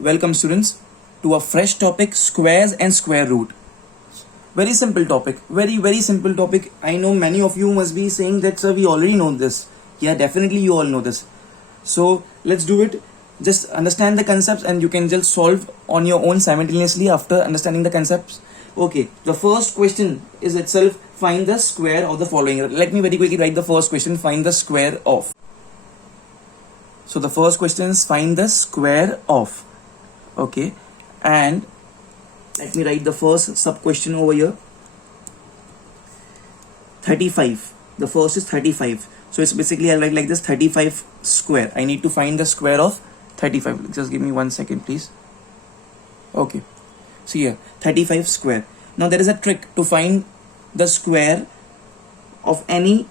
Welcome students to a fresh topic, squares and square root. Very simple topic, very simple topic. I know many of you must be saying that sir we already know this. Yeah, definitely you all know this. So let's do it. Just understand the concepts and you can just solve on your own simultaneously after understanding the concepts. Okay, the first question is itself find the square of the following. Let me very quickly write the first question, find the square of. So the first question is find the square of. Okay, and let me write the first sub question over here. 35. The first is 35. So it's basically I'll write like this, 35 square. I need to find the square of 35. Just give me 1 second please. Okay, so here 35 square. Now there is a trick to find the square of any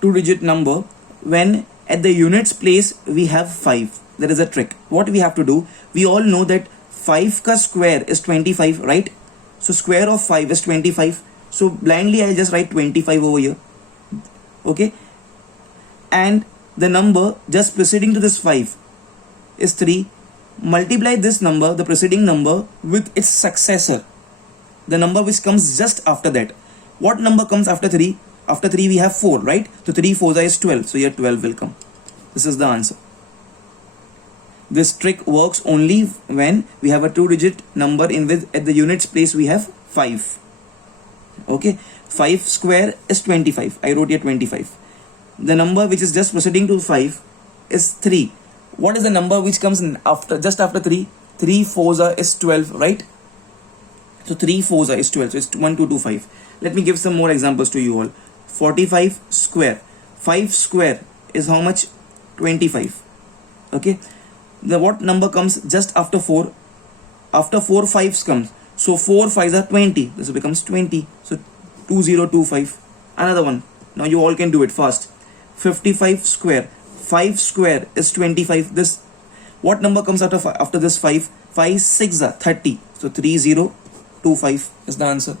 two-digit number when at the units place we have 5. There is a trick. What we have to do, we all know that 5 ka square is 25, right? So square of 5 is 25. So blindly I'll just write 25 over here. Okay, and the number just preceding to this 5 is 3. Multiply this number, the preceding number, with its successor, the number which comes just after that. What number comes after 3? After 3 we have 4, right? So 3 4 is 12. So here 12 will come. This is the answer. This trick works only when we have a two-digit number in with at the units place we have 5. Okay, 5 square is 25. I wrote here 25. The number which is just proceeding to 5 is 3. What is the number which comes after just after 3? 3 4 is 12, right? So 3 4 is 12. So it's 1225. Let me give some more examples to you all. 45 square. 5 square is how much? 25. Okay. The what number comes just after 4? After 4 5s comes. So 4 5s are 20. This becomes 20. So 2025. Another one. Now you all can do it fast. 55 square. 5 square is 25. This what number comes after this 5? 5 6 are 30. So 3025 is the answer.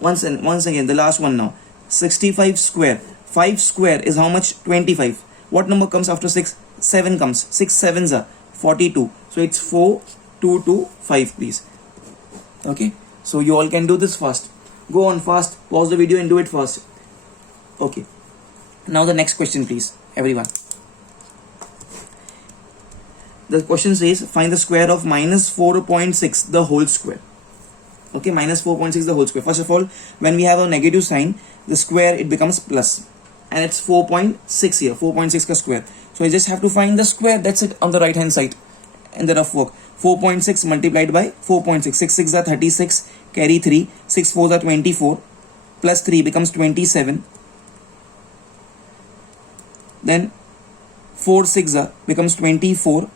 Once again the last one now. 65 square. 5 square is how much? 25. What number comes after 6? 7 comes. 6 7s are 42. So it's 4225 please. Okay, so you all can do this fast. Go on fast, pause the video and do it fast. Okay, now the next question please everyone. The question says find the square of minus 4.6 the whole square. Okay, minus 4.6 the whole square. First of all, when we have a negative sign, the square it becomes plus, and it's 4.6 here, 4.6 ka square. So I just have to find the square. That's it on the right hand side in the rough work. 4.6 multiplied by 4.6. 6 6 are 36. Carry 3. 6 4 are 24. Plus 3 becomes 27. Then 4 6 are becomes 24.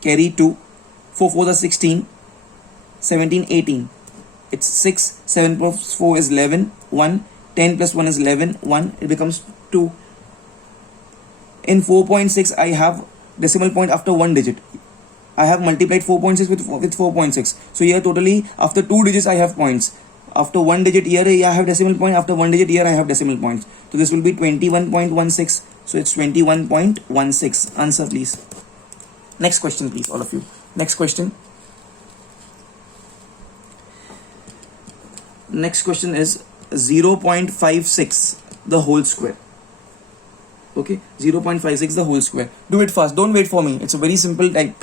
Carry 2. 4 4 are 16. 17 18. It's 6. 7 plus 4 is 11. 1. 10 plus 1 is 11. 1. It becomes 2. In 4.6 I have decimal point after one digit. I have multiplied 4.6 with 4.6. So here totally after 2 digits I have points. After 1 digit here I have decimal point. After 1 digit here I have decimal points. So this will be 21.16. So it's 21.16. Answer please. Next question please all of you. Next question. Next question is 0.56 the whole square. Okay, 0.56 the whole square. Do it fast, don't wait for me. It's a very simple type.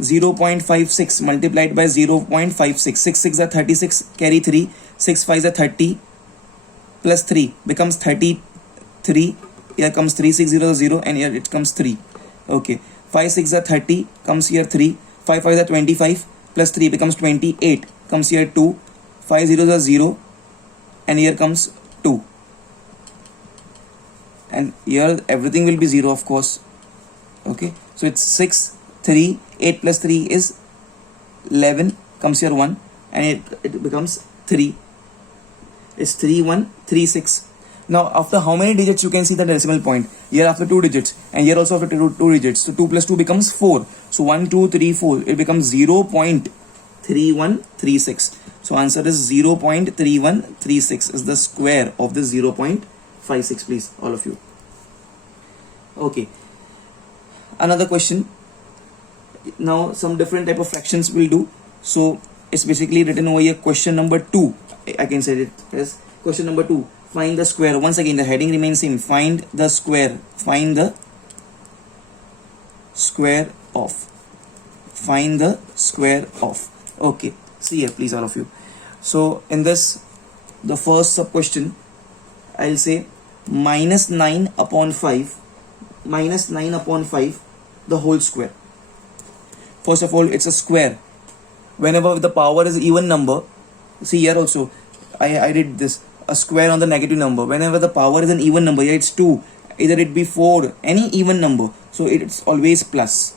0.56 multiplied by 0.56. 6 6 are 36. Carry 3. 6 5 are 30. Plus 3 becomes 33. Here comes 3 6 0 0 and here it comes 3. Okay, 5 6 are 30. Comes here 3. 5 5 are 25. Plus 3 becomes 28. Comes here 2. 5 0s are 0 and here comes 2. And here everything will be 0 of course. Okay, so it's 6 3. 8 plus 3 is 11. Comes here 1 and it becomes 3. It's 3 1 3 6. Now after how many digits you can see the decimal point? Here after 2 digits and here also after 2 digits. So 2 plus 2 becomes 4. So 1 2 3 4. It becomes 0.3136. So answer is 0.3136 is the square of this 0.56 please all of you. Okay, another question. Now some different type of fractions will do. So it's basically written over here, question number 2. I can say it as question number 2. Find the square. Once again, the heading remains same. Find the square. Find the square of. Find the square of. Okay. See here, please, all of you. So in this, the first sub question, I'll say minus 9 upon 5. Minus 9 upon 5, the whole square. First of all, it's a square. Whenever the power is even number, see here also, I did this, a square on the negative number. Whenever the power is an even number, yeah, it's 2, either it be 4, any even number, so it's always plus.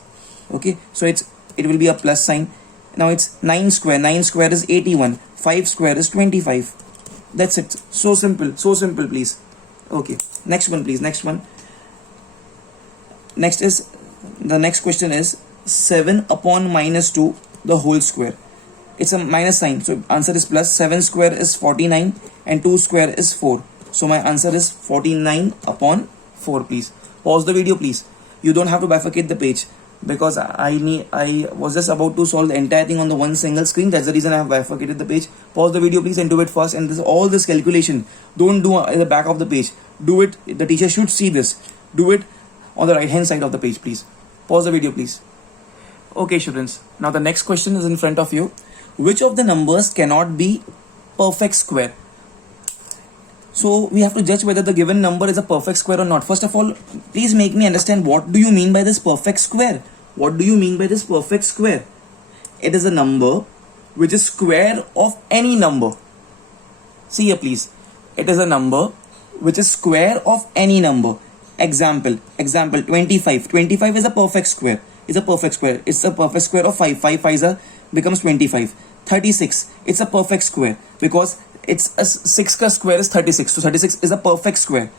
Okay, so it will be a plus sign. Now it's 9 square. 9 square is 81. 5 square is 25. That's it. So simple, please. Okay, next one, please. Next one. Next is, the next question is 7 upon minus 2, the whole square. It's a minus sign, so answer is plus. 7 square is 49 and 2 square is 4. So my answer is 49 upon 4, please. Pause the video, please. You don't have to bifurcate the page, because I was just about to solve the entire thing on the one single screen. That's the reason I have bifurcated the page. Pause the video, please, and do it fast. And all this calculation, don't do at the back of the page. Do it. The teacher should see this. Do it on the right hand side of the page, please. Pause the video, please. Okay, students. Now the next question is in front of you. Which of the numbers cannot be perfect square? So we have to judge whether the given number is a perfect square or not. First of all, please make me understand, what do you mean by this perfect square? What do you mean by this perfect square? It is a number which is square of any number. See here, please. It is a number which is square of any number. Example 25. 25 is a perfect square. It's a perfect square. It's a perfect square of 5. 5 5s becomes 25. 36. It's a perfect square because it's a 6 ka square is 36. So 36 is a perfect square.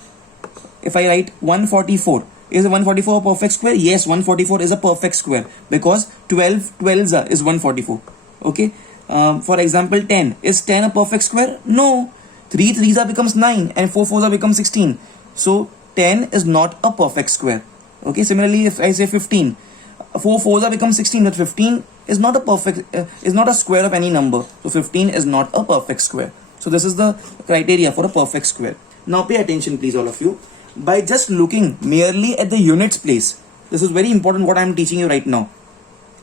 If I write 144, is 144 a perfect square? Yes, 144 is a perfect square because 12 12s is 144. Okay. For example, 10. Is 10 a perfect square? No. 3 3s becomes 9 and 4 4s becomes 16. So 10 is not a perfect square. Okay. Similarly, if I say 15, 4 4s becomes 16, but 15 is not a perfect, is not a square of any number. So 15 is not a perfect square. So this is the criteria for a perfect square. Now pay attention, please, all of you. By just looking merely at the units place, this is very important what I am teaching you right now.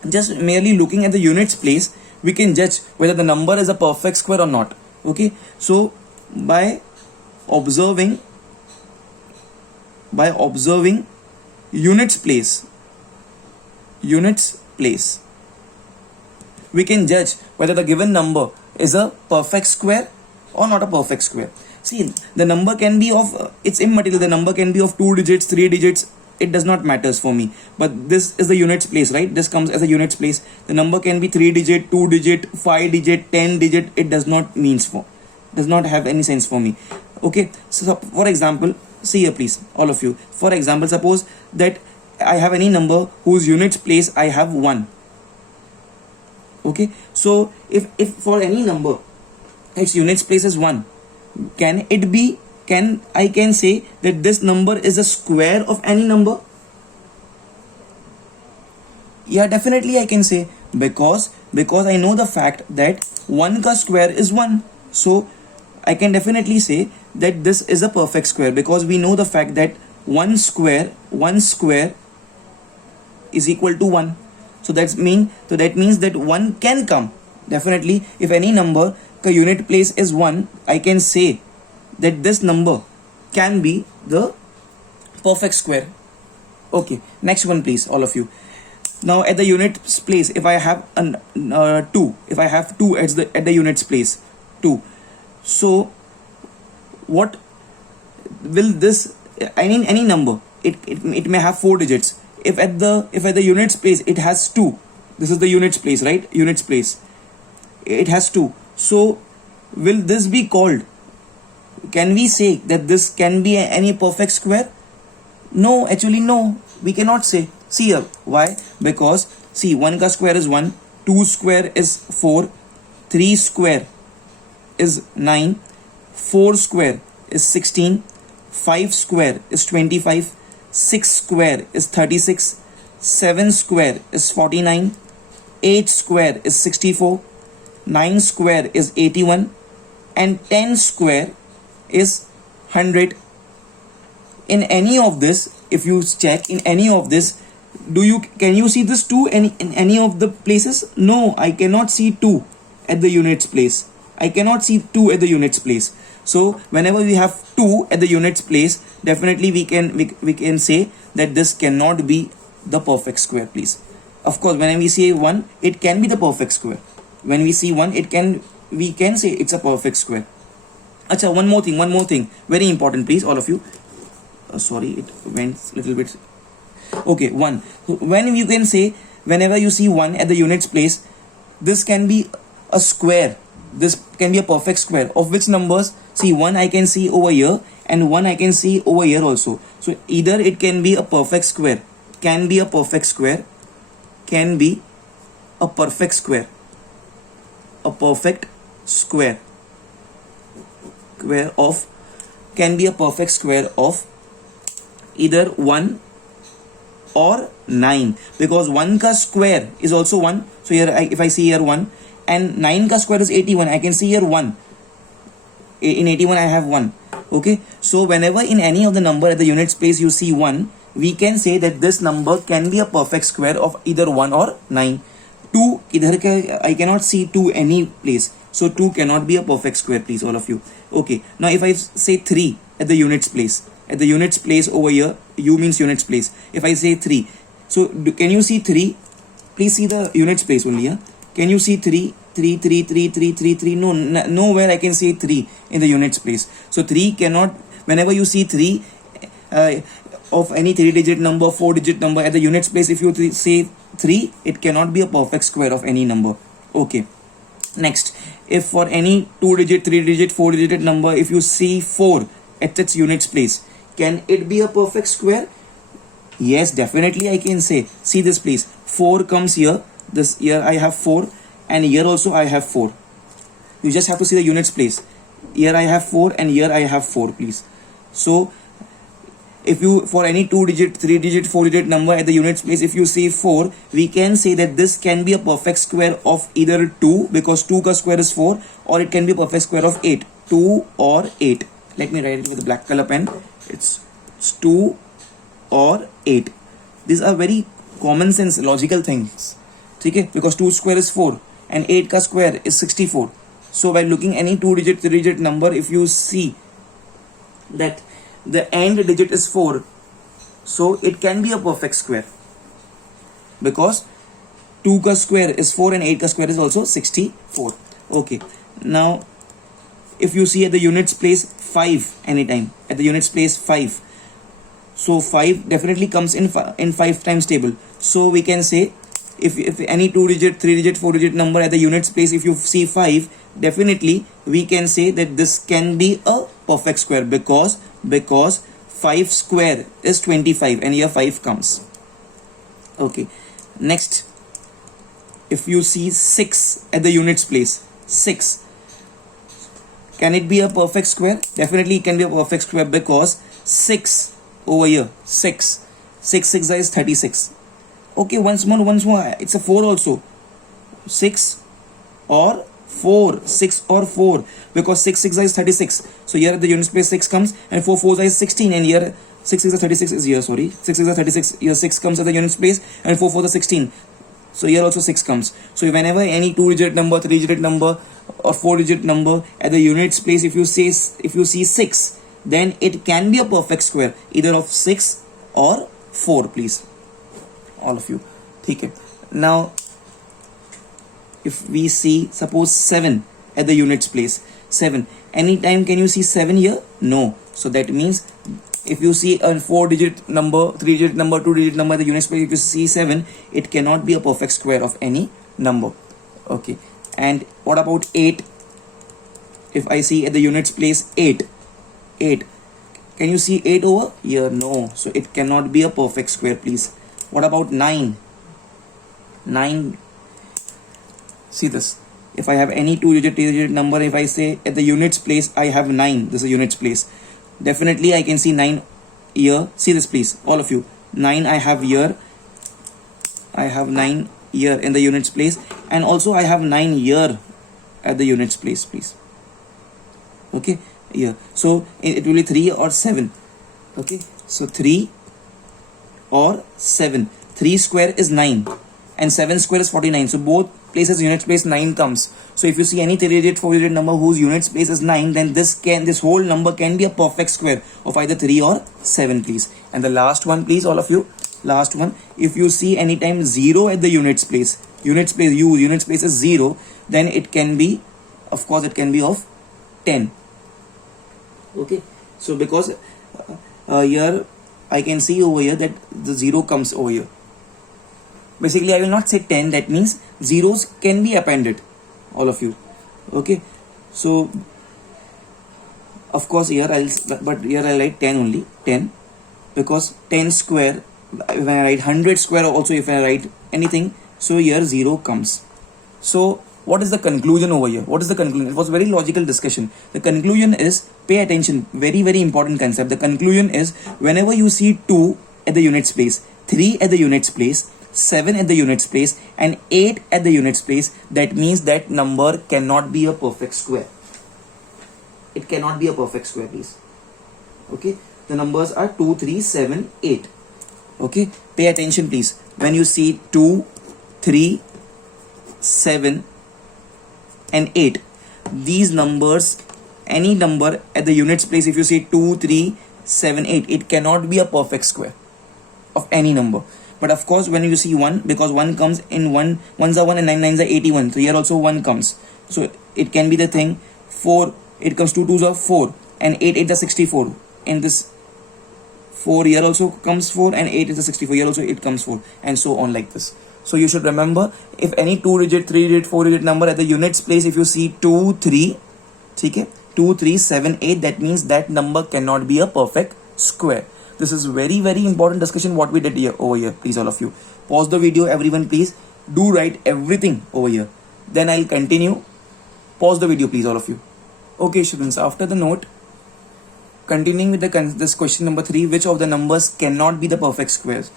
Just merely looking at the units place, we can judge whether the number is a perfect square or not. Okay. So by observing units place, we can judge whether the given number is a perfect square or not a perfect square. See, the number can be of, it's immaterial, the number can be of 2 digits, 3 digits, it does not matters for me. But this is the units place, right? This comes as a units place. The number can be 3 digit, 2 digit, 5 digit, 10 digit, it does not have any sense for me. Okay, so for example, see here, please, all of you. For example, suppose that I have any number whose units place I have 1. Okay, so if for any number its units place is 1, can I say that this number is a square of any number? Yeah, definitely I can say, because I know the fact that 1 ka square is 1. So I can definitely say that this is a perfect square because we know the fact that 1 square is equal to 1. So that means that 1 can come. Definitely, if any number ka unit place is 1, I can say that this number can be the perfect square. Okay, next one, please, all of you. Now at the units place, if I have 2, if I have 2 at the units place, 2. So what will this, I mean any number, it may have 4 digits. If at the units place it has 2, this is the units place, right? Units place, it has 2. So will this be called, can we say that this can be any perfect square? No, actually no, we cannot say. See here, why? Because see, 1 ka square is 1, 2 square is 4, 3 square is 9, 4 square is 16, 5 square is 25, 6 square is 36, 7 square is 49, 8 square is 64, 9 square is 81, and 10 square is 100. In any of this, if you check in any of this, can you see this 2 in any of the places? No, I cannot see 2 at the units place. I cannot see 2 at the units place. So whenever we have 2 at the units place, definitely we can say that this cannot be the perfect square, please. Of course, when we see 1, it can be the perfect square. When we see 1, we can say it's a perfect square. Acha, one more thing, very important, please, all of you. Sorry, it went a little bit. Okay, 1. When you can say, whenever you see 1 at the units place, this can be a square. This can be a perfect square of which numbers? See, 1 I can see over here and 1 I can see over here also. So either it can be a perfect square, can be a perfect square, can be a perfect square, a perfect square of, can be a perfect square of either 1 or 9, because 1 ka square is also 1. So here if I see here 1 and 9 ka square is 81, I can see here 1. In 81 I have 1. Okay, so whenever in any of the number at the units place you see 1, we can say that this number can be a perfect square of either 1 or 9. 2 idhar ka I cannot see 2 any place, so 2 cannot be a perfect square, please, all of you. Okay, now if I say 3 at the units place, at the units place over here, u means units place. If I say 3, so can you see 3? Please see the units place only. Yeah? Can you see 3? 3, 3, 3, 3, 3, 3. No, nowhere I can see 3 in the units place. So 3 cannot, whenever you see 3 of any 3-digit number, 4-digit number at the units place, if you say 3, it cannot be a perfect square of any number. Okay. Next, if for any 2-digit, 3-digit, 4-digit number, if you see 4 at its units place, can it be a perfect square? Yes, definitely I can say. See this, please. 4 comes here. This here I have 4, and here also I have 4. You just have to see the units place. Here I have 4 and here I have 4, please. So if you, for any 2-digit, 3-digit, 4-digit number at the units place, if you see 4, we can say that this can be a perfect square of either 2, because 2 ka square is 4, or it can be a perfect square of 8. 2 or 8. Let me write it with a black color pen. It's 2 or 8. These are very common sense logical things. Okay? Because 2 square is 4 and 8 ka square is 64. So by looking any 2-digit, 3-digit number, if you see that the end digit is 4, so it can be a perfect square, because 2 ka square is 4 and 8 ka square is also 64. Okay, now if you see at the units place 5 anytime, at the units place 5, so 5 definitely comes in 5 times table. So we can say if any 2-digit, 3-digit, 4-digit number at the units place, if you see 5, definitely we can say that this can be a perfect square, because 5 square is 25 and here 5 comes. Okay, next, if you see 6 at the units place, 6, can it be a perfect square? Definitely it can be a perfect square, because 6 over here, 6 is 36. Okay, once more, it's a 4 also. 6 or 4, 6 or 4, because 6 is 36. So here at the unit place 6 comes, and 4 is 16, and here 6 is 36 is here, sorry. 6 is 36, here 6 comes at the unit place, and 4 is 16. So here also 6 comes. So whenever any 2-digit number, 3-digit number or 4-digit number at the units place, if you see 6, then it can be a perfect square, either of 6 or 4, please, all of you. Okay. Now if we see suppose 7 at the units place, 7, anytime can you see 7 here? No. So that means if you see a 4-digit number, 3-digit number, 2-digit number at the units place, if you see 7, it cannot be a perfect square of any number. Okay. And what about 8? If I see at the units place 8, can you see 8 over here? No. So it cannot be a perfect square, please. What about 9? 9, see this. If I have any 2-digit, 3-digit number, if I say at the units place I have 9, this is a units place, definitely I can see 9 here. See this, please, all of you. 9 I have here, I have 9 here in the units place, and also I have 9 here at the units place, please. Okay, here. So it will be 3 or 7. Okay, so 3 or 7. 3 square is 9 and 7 square is 49. So both places units place 9 comes. So if you see any 3-digit, 4-digit number whose units place is 9, then this whole number can be a perfect square of either 3 or 7, please. And the last one, please, all of you. Last one. If you see anytime 0 at the units place is 0, then it can be, of course, it can be of 10. Okay. So because here I can see over here that the 0 comes over here. Basically, I will not say 10. That means zeros can be appended, all of you. Okay. So of course here I'll write 10 only, 10, because 10 square, if I write 100 square also, if I write anything, so here 0 comes. So what is the conclusion over here? What is the conclusion? It was very logical discussion. The conclusion is, pay attention, very, very important concept. The conclusion is, whenever you see 2 at the units place, 3 at the units place, 7 at the units place, and 8 at the units place, that means that number cannot be a perfect square. It cannot be a perfect square, please. Okay, the numbers are 2, 3, 7, 8. Okay, pay attention, please. When you see 2, 3, 7 and 8, these numbers, any number at the units place, if you see 2, 3, 7, 8, it cannot be a perfect square of any number. But of course, when you see 1, because 1 comes in 1, 1s are 1 and 9 9s are 81. So here also 1 comes. So it can be the thing. 4, it comes 2 2s are 4 and 8 8s are 64. In this 4 here also comes 4 and 8 is a 64. Here also it comes 4, and so on like this. So you should remember, if any 2-digit, 3-digit, 4-digit number at the units place, if you see 2, 3, okay, 2, 3, 7, 8, that means that number cannot be a perfect square. This is very, very important discussion what we did here over here. Please, all of you, pause the video, everyone, please do write everything over here. Then I'll continue. Pause the video, please, all of you. Okay, students, after the note, continuing with this question number 3, which of the numbers cannot be the perfect squares?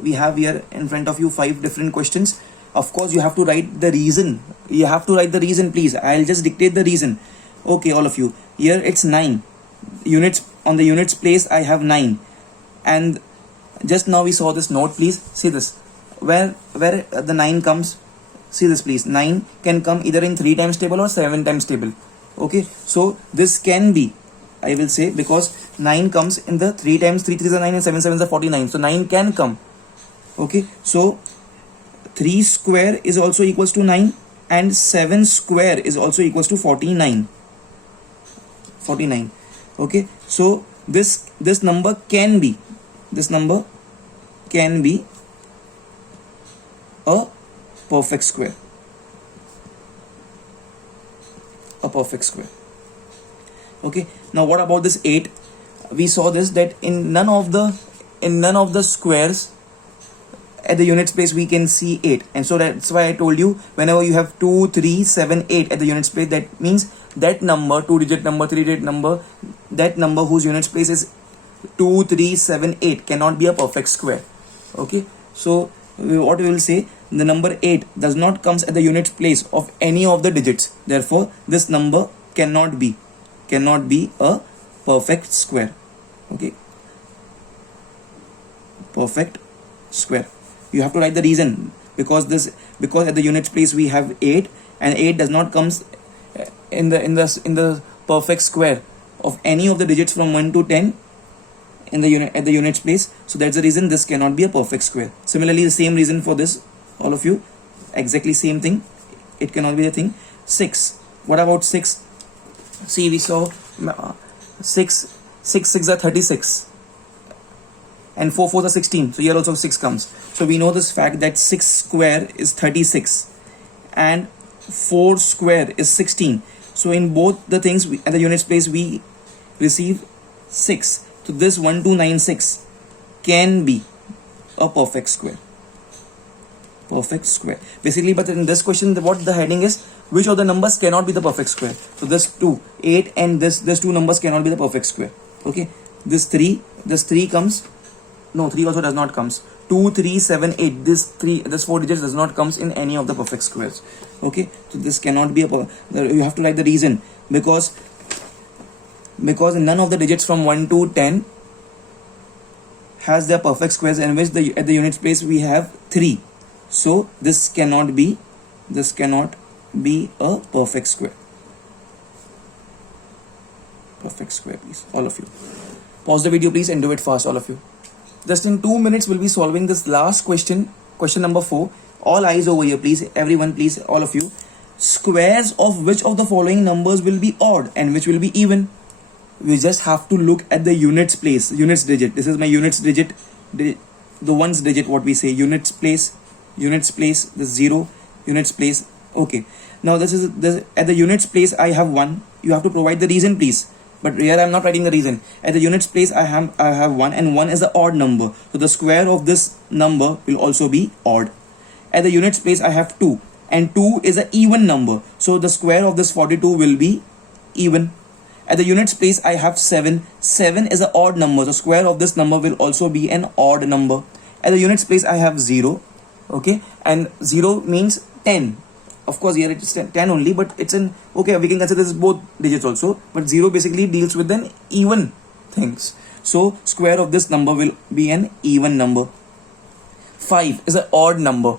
We have here in front of you 5 different questions. Of course, you have to write the reason. You have to write the reason, please. I'll just dictate the reason. Okay, all of you. Here it's 9. Units, on the units place, I have 9. And just now we saw this note, please. See this. Where the 9 comes. See this, please. 9 can come either in 3 times table or 7 times table. Okay. So this can be, I will say, because 9 comes in the 3 times 3 3s are 9 and 7 7s are 49. So 9 can come. Okay. So 3 square is also equals to 9 and 7 square is also equals to 49. 49. Okay. So this number can be, a perfect square. A perfect square. Okay. Now what about this 8? We saw this, that in none of the squares at the units place we can see 8, and so that's why I told you, whenever you have 2, 3, 7, 8 at the units place, that means that number, 2-digit number, 3-digit number, that number whose units place is 2, 3, 7, 8 cannot be a perfect square. Okay. So what we will say, the number 8 does not comes at the units place of any of the digits. Therefore, this number cannot be a perfect square. Okay. Perfect square. You have to write the reason, because at the units place we have 8, and 8 does not comes in the perfect square of any of the digits from 1 to 10 in the at the units place. So that's the reason this cannot be a perfect square. Similarly, the same reason for this, all of you, exactly same thing. It cannot be the thing. 6. What about 6? See, we saw 6 6 are 36. And 4 4s are 16. So here also 6 comes. So we know this fact that 6 square is 36 and 4 square is 16. So in both the things, at the units place we receive 6. So this 1296 can be a perfect square. Perfect square. Basically, but in this question, what the heading is, which of the numbers cannot be the perfect square? So this 2, 8 and this 2 numbers cannot be the perfect square. Okay. This 3 comes. No, 3 also does not comes. 2, 3, 7, 8. This 4 digits does not comes in any of the perfect squares. Okay, so this cannot be you have to write the reason, because none of the digits from 1 to 10 has their perfect squares, in which at the units place we have 3. So this cannot be a perfect square. Perfect square, please, all of you. Pause the video, please, and do it fast, all of you. Just in 2 minutes, we'll be solving this last question, question number 4. All eyes over here, please. Everyone, please, all of you. Squares of which of the following numbers will be odd and which will be even? We just have to look at the units place, units digit. This is my units digit, the ones digit, what we say, units place, the 0, units place. Okay. Now this at the units place I have 1. You have to provide the reason, please. But here I am not writing the reason. At the units place I have 1, and 1 is an odd number. So the square of this number will also be odd. At the units place I have 2, and 2 is an even number. So the square of this 42 will be even. At the units place I have 7. 7 is an odd number. The square of this number will also be an odd number. At the units place I have 0. Okay, and 0 means 10. Of course here it's 10 only, but it's an, okay, we can consider this both digits also, but 0 basically deals with an even things. So square of this number will be an even number. 5 is an odd number.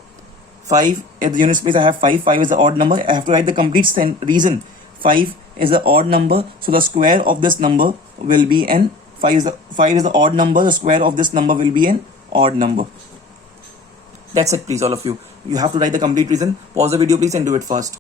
5, at the units place I have 5. 5 is the odd number. I have to write the complete reason. 5 is an odd number, so the square of this number will be an 5 is the odd number. The square of this number will be an odd number. That's it, please, all of you. You have to write the complete reason. Pause the video, please, and do it fast.